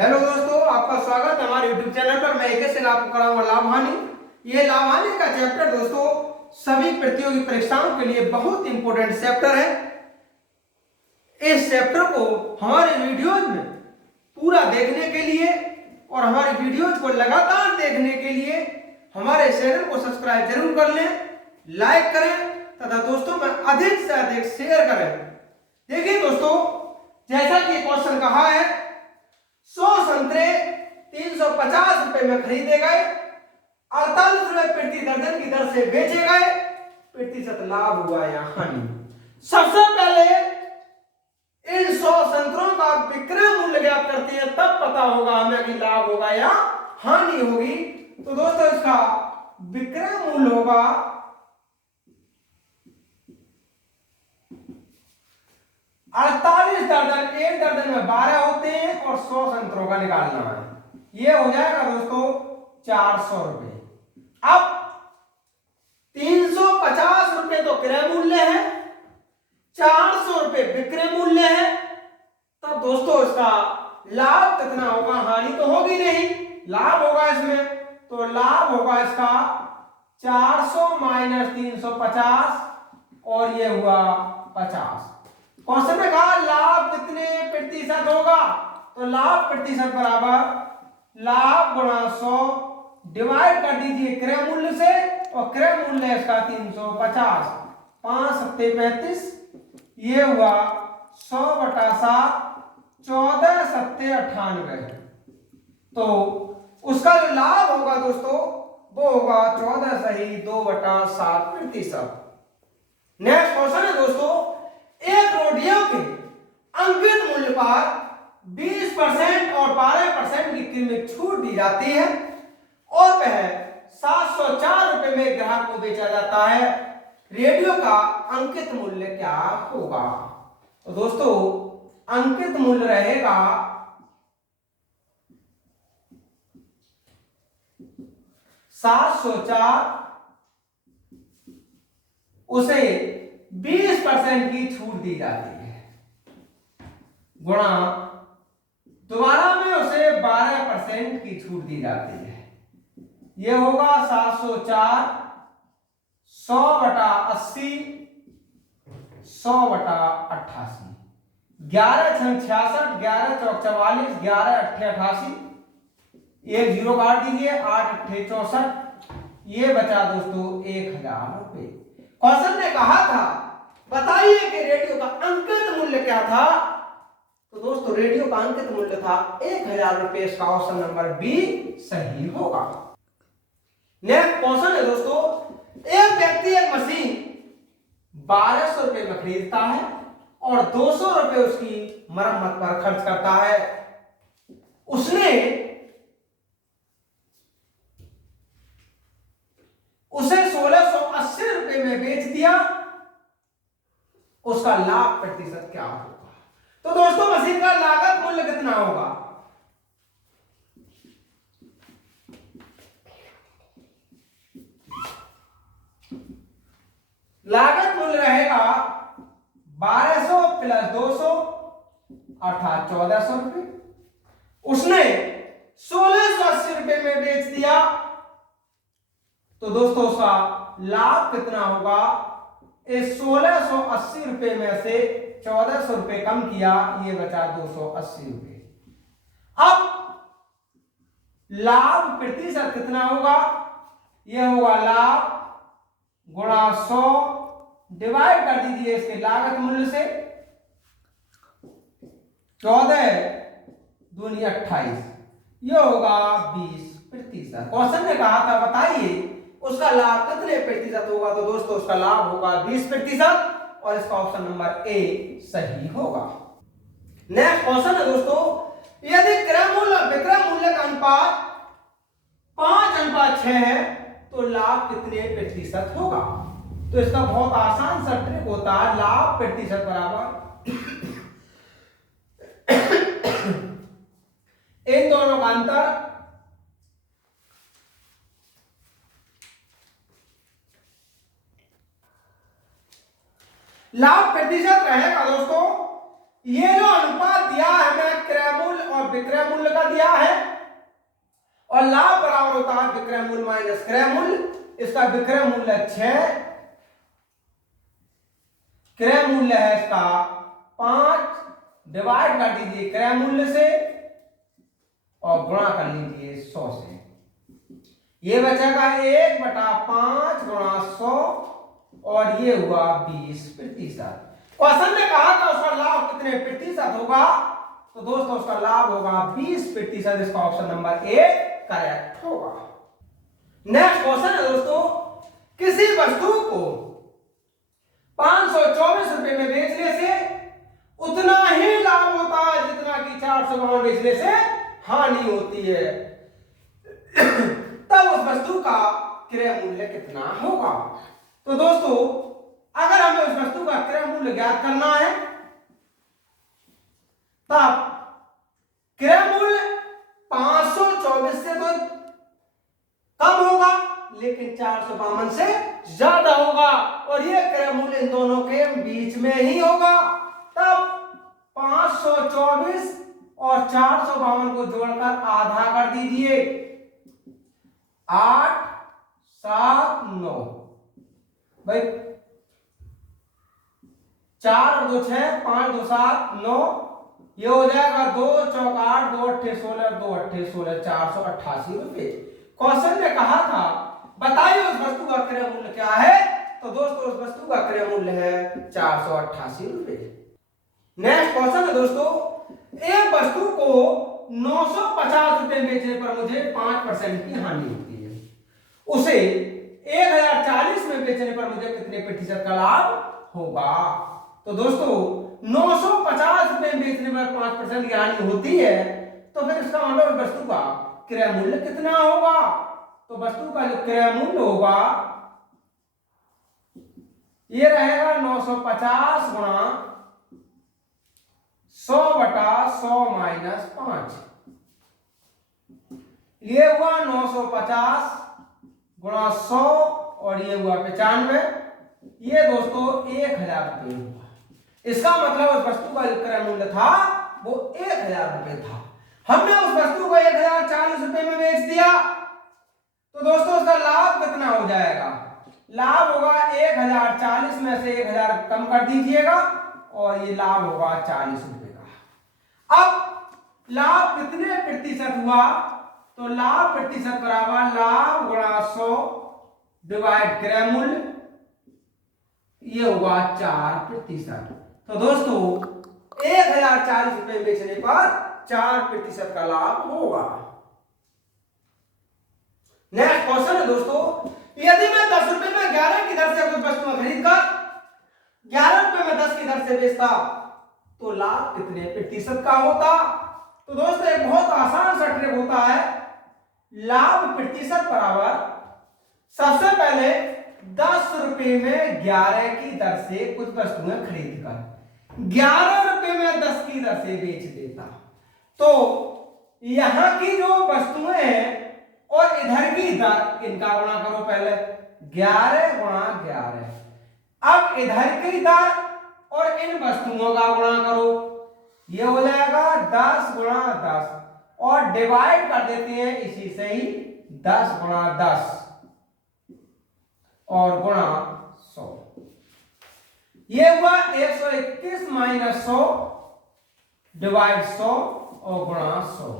Hello दोस्तों, आपका स्वागत है हमारे YouTube चैनल पर। मैं एक से आपको कराऊंगा लाभ हानि। ये लाभ हानि का चैप्टर दोस्तों सभी प्रतियोगी परीक्षाओं के लिए बहुत इंपॉर्टेंट चैप्टर है। इस चैप्टर को हमारे वीडियोज में पूरा देखने के लिए और हमारे वीडियोज को लगातार देखने के लिए हमारे चैनल को सब्सक्राइब जरूर कर लें, लाइक करें तथा दोस्तों में अधिक से अधिक शेयर करें। देखिए दोस्तों, जैसा कि क्वेश्चन कहा है, 100 संतरे 350 रुपए में खरीदे गए, 48 रुपए प्रति दर्जन की दर से बेचे गए, प्रतिशत लाभ हुआ या हानि। सबसे पहले इन 100 संतरों का विक्रय मूल्य ज्ञात करते हैं, तब पता होगा हमें कि लाभ होगा या हानि होगी। तो दोस्तों इसका विक्रय मूल्य होगा 48 दर्जन, एक दर्जन में 12 होते हैं और 100 संतरों का निकालना है। ये हो जाएगा दोस्तों 400 रुपए। अब 350 रुपए तो क्रय मूल्य है, 400 रुपए विक्रय मूल्य है, तब दोस्तों इसका लाभ कितना होगा? हानि तो होगी नहीं, लाभ होगा इसमें। तो लाभ होगा इसका 400 माइनस 350 और ये हुआ 50। क्वेश्चन में कहा लाभ कितने प्रतिशत होगा, तो लाभ प्रतिशत बराबर लाभ गुणा 100 डिवाइड कर दीजिए क्रय मूल्य से, और क्रय मूल्य इसका 350, 5 सत्ते 35, ये हुआ 100 बटा 7, 14 सत्ते 98। तो उसका जो लाभ होगा दोस्तों वो होगा 14 सही 2 बटा 7 प्रतिशत। नेक्स्ट क्वेश्चन है दोस्तों, एक रोटियों के अंकित मूल्य पर 20% और 12% की कीमत छूट दी जाती है और वह 704 रुपए में ग्राहक को बेचा जाता है। रेडियो का अंकित मूल्य क्या होगा? तो दोस्तों अंकित मूल्य रहेगा 704, उसे 20% की छूट दी जाती है, गुणा दोबारा में उसे 12% की छूट दी जाती है। यह होगा 704 100 बटा 80, 100 बटा 88, 11 छंग 66, 11 चौक 44, 11 अट्ठे 88, एक जीरो काट दीजिए, 8 अट्ठे 64, ये बचा दोस्तों 1000 रुपए। क्वेश्चन ने कहा था बताइए कि रेडियो का अंकित मूल्य क्या था, तो दोस्तों रेडियो का अंकित मूल्य था 1000 रुपए। इसका ऑप्शन नंबर बी सही होगा। नेक्स्ट क्वेश्चन है दोस्तों, एक व्यक्ति एक मशीन 1200 रुपए में खरीदता है और 200 रुपए उसकी मरम्मत पर खर्च करता है। उसने उसे 1680 रुपए में बेच दिया, उसका लाभ प्रतिशत क्या होगा? तो दोस्तों मशीन का लागत मूल्य कितना होगा? लागत मूल्य रहेगा 1200 प्लस 200 अर्थात 1400 रुपए। उसने 1680 रुपए में बेच दिया, तो दोस्तों उसका लाभ कितना होगा? इस 1680 रुपए में से 1400 रुपए कम किया, ये बचा 280 रुपए। अब लाभ प्रतिशत कितना होगा? यह होगा लाभ गुणा 100 डिवाइड कर दीजिए इसके लागत मूल्य से, 14 दूनी 28, यह होगा 20%। क्वेश्चन ने कहा था बताइए उसका लाभ कितने प्रतिशत होगा, तो दोस्तों उसका लाभ होगा 20% और इसका ऑप्शन नंबर ए सही होगा। नेक्स्ट क्वेश्चन है दोस्तों, यदि क्रय मूल्य और विक्रय मूल्य का अनुपात 5:6 है तो लाभ कितने प्रतिशत होगा? तो इसका बहुत आसान सा ट्रिक होता है, लाभ प्रतिशत बराबर इन दोनों का अंतर लाभ प्रतिशत रहेगा दोस्तों। ये जो अनुपात दिया है हमें क्रय मूल्य और विक्रय मूल्य का कर दिया है। और लाभ बराबर होता है विक्रय मूल्य माइनस क्रय मूल्य। इसका विक्रय मूल्य 6, क्रय मूल्य है इसका 5, डिवाइड कर दीजिए क्रय मूल्य से और गुणा कर लीजिए 100 से। ये बचेगा 1/5 गुणा 100 और ये हुआ 20%। क्वेश्चन ने कहा था उसका लाभ कितने प्रतिशत होगा, तो दोस्तों उसका लाभ होगा 20%। इसका ऑप्शन नंबर ए करेक्ट होगा। नेक्स्ट क्वेश्चन है दोस्तों, किसी वस्तु को 524 रुपए में बेचने से उतना ही लाभ होता है जितना कि 452 बेचने से हानि होती है, तब उस वस्तु का क्रय मूल्य कितना होगा। तो दोस्तों अगर हमें उस वस्तु का क्रय मूल्य ज्ञात करना है तब क्रय मूल्य 524 से तो कम होगा लेकिन 452 से ज्यादा होगा और ये क्रय मूल्य इन दोनों के बीच में ही होगा। तब 524 और 452 को जोड़कर आधा कर दीजिए, 8, 7, 9 भाई 4 और 2 6, 5 2 7 9, ये हो जाएगा 2 चौक 8, 2 अट्ठे 16, 2 अट्ठे 16, 488 रुपए। क्वेश्चन ने कहा था बताइए उस वस्तु का क्रय मूल्य क्या है, तो दोस्तों उस वस्तु का क्रय मूल्य है 488 रुपए। नेक्स्ट क्वेश्चन है दोस्तों, एक वस्तु को 950 रुपए बेचने पर मुझे 5% की हानि होती है, उसे 1040 में बेचने पर मुझे कितने प्रतिशत का लाभ होगा। तो दोस्तों 950 रुपए बेचने पर 5% की हानि होती है तो फिर इसका मतलब वस्तु का क्रय मूल्य कितना होगा। तो वस्तु का जो क्रय मूल्य होगा ये रहेगा 950 गुणा 100/100 माइनस 5, ये हुआ 950 गुणा 100 और ये हुआ 95, ये दोस्तों 1000 रुपये हुआ। इसका मतलब उस वस्तु का जो क्रय मूल्य था वो 1000 रुपये था। हमने उस वस्तु को 1040 रुपये में बेच दिया तो दोस्तों उसका लाभ कितना हो जाएगा, लाभ होगा 1040 में से 1000 कम कर दीजिएगा और ये लाभ होगा 40 रुपए का। अब लाभ कितने प्रतिशत हुआ, तो लाभ प्रतिशत बराबर लाभ गुणा 100 डिवाइड क्रय मूल्य, ये हुआ 4%। तो दोस्तों 1040 रुपए बेचने पर 4% का लाभ होगा। नेक्स्ट क्वेश्चन है दोस्तों, यदि मैं 10 रुपए में 11 की दर से कुछ वस्तुएं खरीद कर 11 रुपए में 10 की दर से बेचता तो लाभ कितने प्रतिशत का होता। तो दोस्तों एक बहुत आसान सा ट्रिक होता है, लाभ प्रतिशत बराबर सबसे पहले 10 रुपए में 11 की दर से कुछ वस्तुएं खरीद कर 11 रुपए में 10 की दर से बेच देता, तो यहां की जो वस्तुएं हैं और इधर की दर इनका गुणा करो पहले, 11 गुणा 11, अब इधर की दर और इन वस्तुओं का गुणा करो, ये हो जाएगा 10 गुणा 10 और डिवाइड कर देते हैं इसी से ही 10 गुणा 10 और गुणा 100, ये हुआ 121 माइनस 100 डिवाइड 100 और गुणा 100,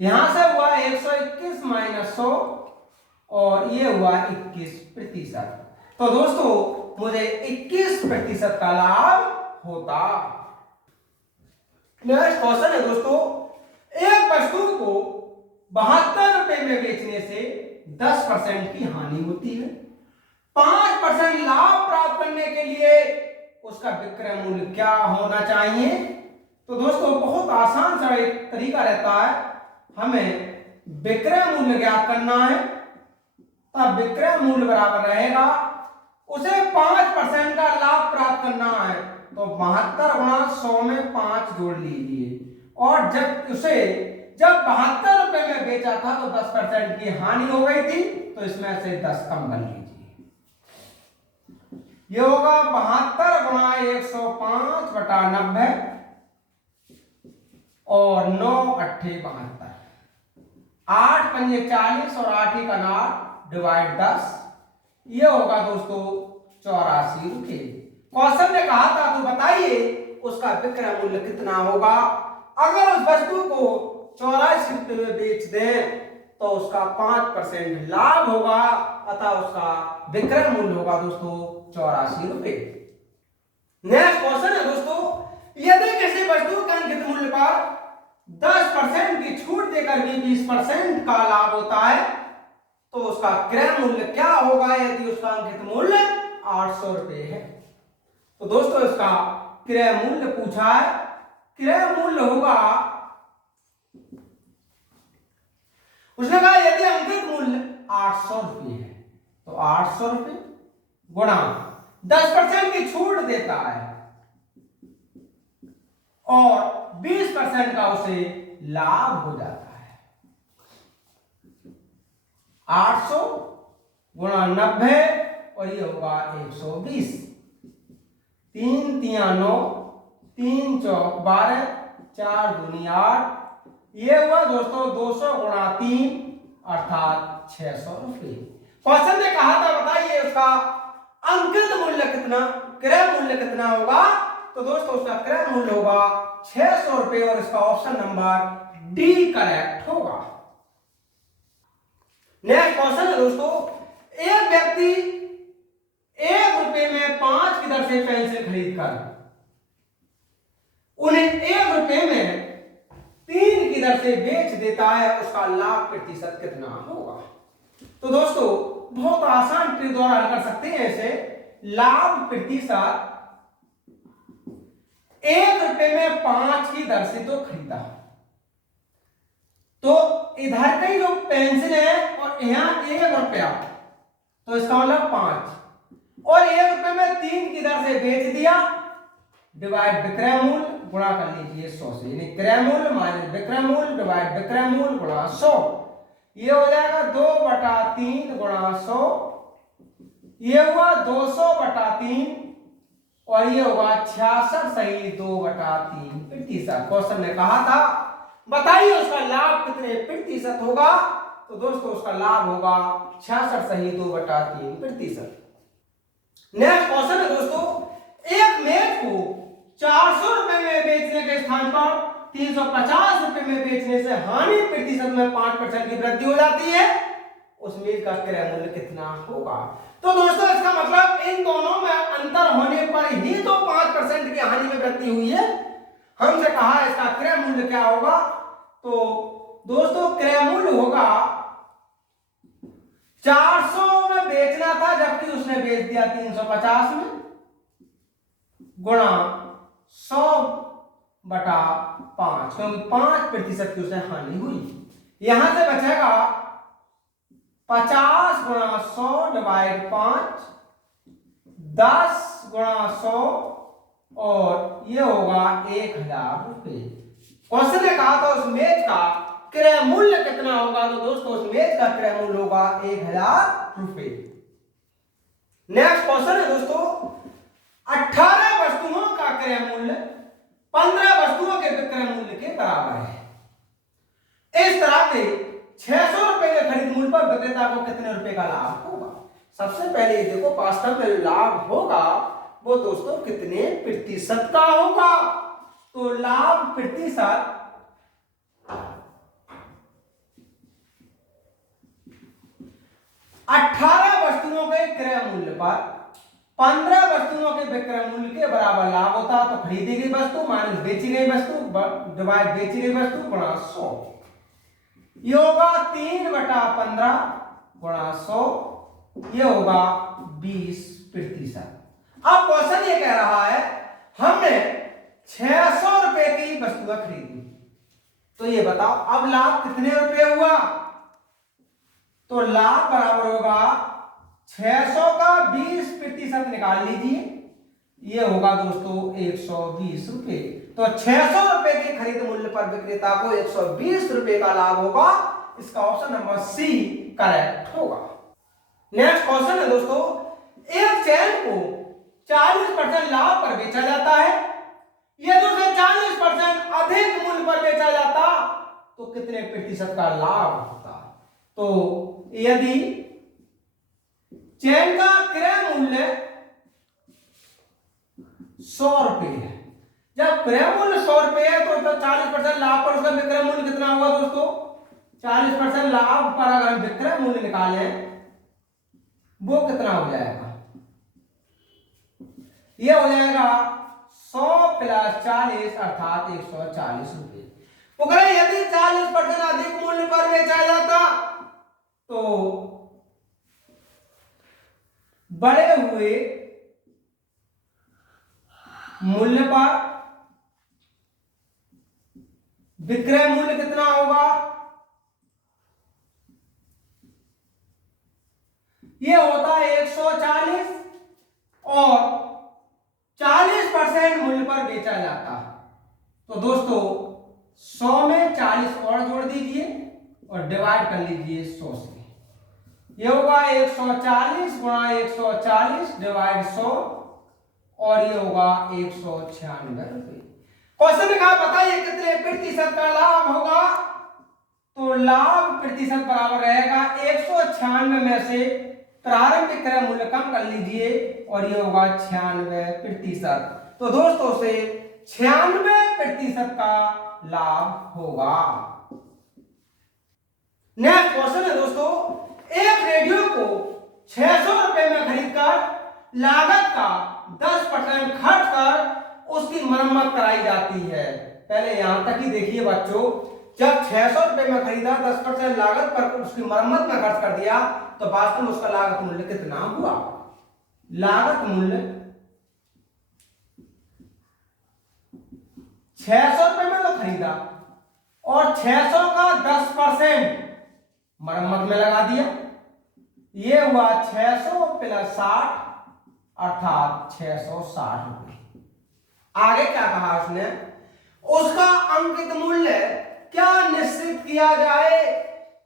यहां से हुआ 121 माइनस 100 और ये हुआ 21%। तो दोस्तों मुझे 21% का लाभ होता। नेक्स्ट क्वेश्चन है दोस्तों, एक वस्तु को 72 रुपए में बेचने से 10% की हानि होती है, 5% लाभ प्राप्त करने के लिए उसका विक्रय मूल्य क्या होना चाहिए। तो दोस्तों बहुत आसान सा एक तरीका रहता है, हमें विक्रय मूल्य ज्ञात करना है, तब विक्रय मूल्य बराबर रहेगा उसे 5% का लाभ प्राप्त करना है तो 72 गुणा 100 में 5 जोड़ लीजिए और जब 72 रुपए में बेचा था तो 10% की हानि हो गई थी तो इसमें से 10 कम कर लीजिए, ये होगा 72 गुणा 105/90 और 9 अट्ठे 72, 8 पंजे 40 और 8 एक 8 डिवाइड 10, ये होगा दोस्तों 84 रुपये। क्वेश्चन ने कहा था तो बताइए उसका विक्रय मूल्य कितना होगा। अगर उस वस्तु को 84 रुपये में बेच दें तो उसका 5% लाभ होगा, अतः उसका विक्रय मूल्य होगा दोस्तों 84 रुपये। नेक्स्ट क्वेश्चन है दोस्तों, यदि किसी वस्तु के अंकित मूल्य पर 10% की छूट देकर भी 20% का लाभ होता है तो उसका क्रय मूल्य क्या होगा यदि उसका अंकित मूल्य 800 रुपये है। तो दोस्तों इसका क्रय मूल्य पूछा है, क्रय मूल्य होगा, उसने कहा यदि अंकित मूल्य 800 रुपये है तो 800 रुपये गुणा 10% की छूट देता है और 20% का उसे लाभ हो जाता है। 800 गुणा 90 और ये होगा 120, 3 तिया 9, 3 चौक 12, 4 दूनी 8, ये हुआ दोस्तों 200 गुणा 3 अर्थात 600 रुपये। क्वेश्चन ने कहा था बताइए उसका अंकित मूल्य कितना, क्रय मूल्य कितना होगा। तो दोस्तों उसका क्रय मूल्य होगा 600 रुपये और इसका ऑप्शन नंबर डी करेक्ट होगा। नेक्स्ट क्वेश्चन है दोस्तों, एक व्यक्ति 1 रुपये में 5 की दर से पेंसिल खरीद कर उन्हें 1 रुपये में 3 की दर से बेच देता है, उसका लाभ प्रतिशत कितना होगा। तो दोस्तों बहुत आसान ट्रिक द्वारा हल कर सकते हैं इसे। लाभ प्रतिशत 1 रुपये में 5 की दर से तो खरीदा, तो इधर की जो पेंसिल है और यहां 1 रुपया, तो इसका मतलब 5 और 1 रुपये में 3 की दर से बेच दिया, डिवाइड विक्रय मूल्य गुणा कर लीजिए 100 से, यानी क्रय मूल्य माइनस विक्रय मूल्य डिवाइड विक्रय मूल्य गुणा 100, ये हो जाएगा 2/3 गुणा 100, ये हुआ 200/3 और ये होगा 66 सही 2/3%। क्वेश्चन ने कहा था बताइए उसका लाभ कितने प्रतिशत होगा। तो दोस्तों उसका लाभ होगा 66 सही 2/3%। नेक्स्ट क्वेश्चन है दोस्तों, एक मेज को 400 रुपए में बेचने के स्थान पर 350 रुपए में बेचने से हानि प्रतिशत में 5% की वृद्धि हो जाती है, उस मेज का क्रय मूल्य कितना होगा। तो दोस्तों इसका मतलब इन दोनों में अंतर होने पर ही तो 5% की हानि में वृद्धि हुई है। हमसे कहा इसका क्रय मूल्य क्या होगा। तो दोस्तों क्रय मूल्य होगा 400 में बेचना था जबकि उसने बेच दिया 350 में, गुणा 100/5 क्योंकि 5% की उसे हानि हुई। यहां से बचेगा 50 गुणा 100 डिवाइड 5, 10 गुणा 100 और ये होगा 1000 रुपये। क्वेश्चन ने कहा था उस मेज का क्रय मूल्य कितना होगा। तो दोस्तों उस मेज का क्रय मूल्य होगा 1000 रुपये। नेक्स्ट क्वेश्चन है दोस्तों, 18 वस्तुओं का क्रय मूल्य 15 वस्तुओं के विक्रय मूल्य के बराबर है। इस तरह से 600 रुपए के खरीद मूल्य पर विक्रेता को कितने रुपए का लाभ होगा। सबसे पहले ये देखो वास्तव में लाभ होगा वो दोस्तों कितने प्रतिशत का होगा। तो लाभ प्रतिशत 18 वस्तुओं के क्रय मूल्य पर 15 वस्तुओं के विक्रय मूल्य के बराबर लाभ होता। तो खरीदी गई वस्तु माइनस बेची गई वस्तु डिवाइड बेची गई वस्तु गुणा 100, ये होगा 3/15 गुणा 100, ये होगा 20%। अब क्वेश्चन ये कह रहा है हमने 600 रुपए की वस्तुएं खरीदी, तो ये बताओ अब लाभ कितने रुपए हुआ। तो लाभ बराबर होगा 600 का 20% निकाल लीजिए, ये होगा दोस्तों 120 रुपए। तो 600 रुपए के खरीद मूल्य पर विक्रेता को 120 रुपए का लाभ होगा। इसका ऑप्शन नंबर सी करेक्ट होगा। नेक्स्ट क्वेश्चन है दोस्तों, एक चैन को 40% लाभ पर बेचा जाता है, यदि उसे 40% अधिक मूल्य पर बेचा तो कितने प्रतिशत का लाभ होता। तो यदि चैन का क्रय मूल्य 100 रुपए है, जब क्रय मूल्य 100 रुपए है तो 40% लाभ पर उसका विक्रय मूल्य कितना होगा दोस्तों? 40% लाभ पर अगर हम विक्रय मूल्य निकालें वो कितना हो जाएगा? ये हो जाएगा 100 प्लस 40 अर्थात 140 रुपए। तो करें यदि 40% अधिक मूल्य पर बेचा जाता तो बढ़े हुए मूल्य पर विक्रय मूल्य कितना होगा? ये होता है 140 और 40% मूल्य पर बेचा जाता। तो दोस्तों 100 में 40 और जोड़ दीजिए और डिवाइड कर लीजिए 100 से। ये होगा 140 गुणा 140 डिवाइड 100 और ये होगा 196 रुपए। क्वेश्चन में कहा बताइए कितने प्रतिशत का लाभ होगा? तो लाभ प्रतिशत बराबर रहेगा 196 में से प्रारंभिक क्रय मूल्य कम कर लीजिए और ये होगा 96%। तो दोस्तों से 96% का लाभ होगा। नेक्स्ट क्वेश्चन है दोस्तों, एक रेडियो को 600 रुपए में खरीदकर लागत का 10% खर्च कर उसकी मरम्मत कराई जाती है। पहले यहां तक ही देखिए बच्चों, जब 600 रुपए में खरीदा 10% लागत पर उसकी मरम्मत में खर्च कर दिया तो वास्तव में उसका लागत मूल्य कितना हुआ? लागत मूल्य 600 रुपए में तो खरीदा और 600 का 10% मरम्मत में लगा दिया, ये हुआ 600 प्लस 60 अर्थात 660 रुपए। आगे क्या कहा उसने? उसका अंकित मूल्य क्या निश्चित किया जाए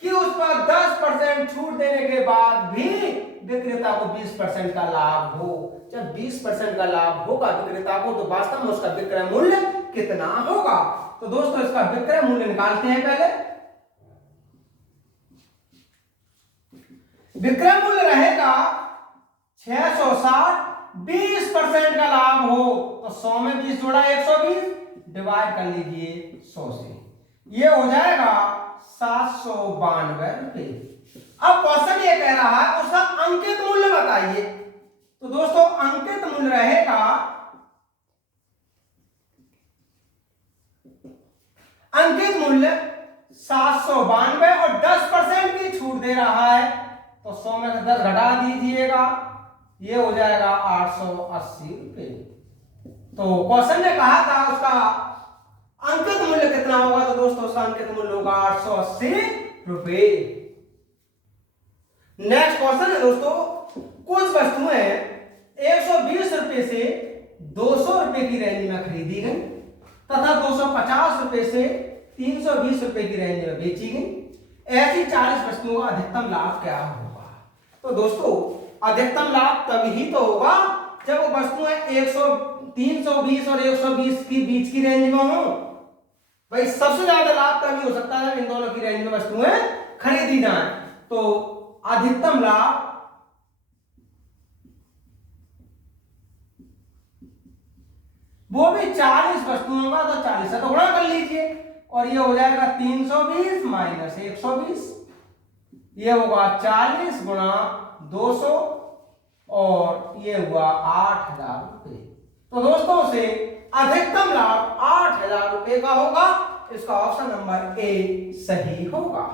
कि उस पर 10% छूट देने के बाद भी विक्रेता को 20% का लाभ हो। जब 20% का लाभ होगा विक्रेता को तो वास्तव में उसका विक्रय मूल्य कितना होगा? तो दोस्तों इसका विक्रय मूल्य निकालते हैं। पहले विक्रय मूल्य रहेगा 660, 20% का लाभ हो तो 100 में 20 जोड़ा 120 डिवाइड कर लीजिए 100 से, ये हो जाएगा 792 रुपए। अब क्वेश्चन ये कह रहा है उसका अंकित मूल्य बताइए। तो दोस्तों अंकित मूल्य रहेगा, अंकित मूल्य 792 और 10% की छूट दे रहा है तो 100 में से 10 घटा दीजिएगा, ये हो जाएगा 880 रुपए। तो क्वेश्चन ने कहा था उसका अंकित मूल्य कितना होगा? तो दोस्तों उसका अंकित मूल्य होगा 880 रुपए। नेक्स्ट क्वेश्चन है दोस्तों, कुछ वस्तुएं 120 रुपए से 200 रुपए की रेंज में खरीदी गई तथा 250 रुपए से 320 रुपए की रेंज में बेची गई। ऐसी 40 वस्तुओं का अधिकतम लाभ क्या होगा? तो दोस्तों अधिकतम लाभ तभी तो होगा जब वो वस्तुएं 320 और 120 की बीच की रेंज में हो। भाई सबसे ज्यादा लाभ तभी हो सकता है इन दोनों की रेंज में वस्तुएं खरीदी जाएं। तो अधिकतम लाभ वो भी 40 वस्तुओं का, तो 40 से तो गुणा कर लीजिए और ये हो जाएगा 320 माइनस 120, ये होगा 40 गुणा 200 और ये हुआ 8000 रुपए। तो दोस्तों से अधिकतम लाभ 8000 रुपए का होगा। इसका ऑप्शन नंबर ए सही होगा।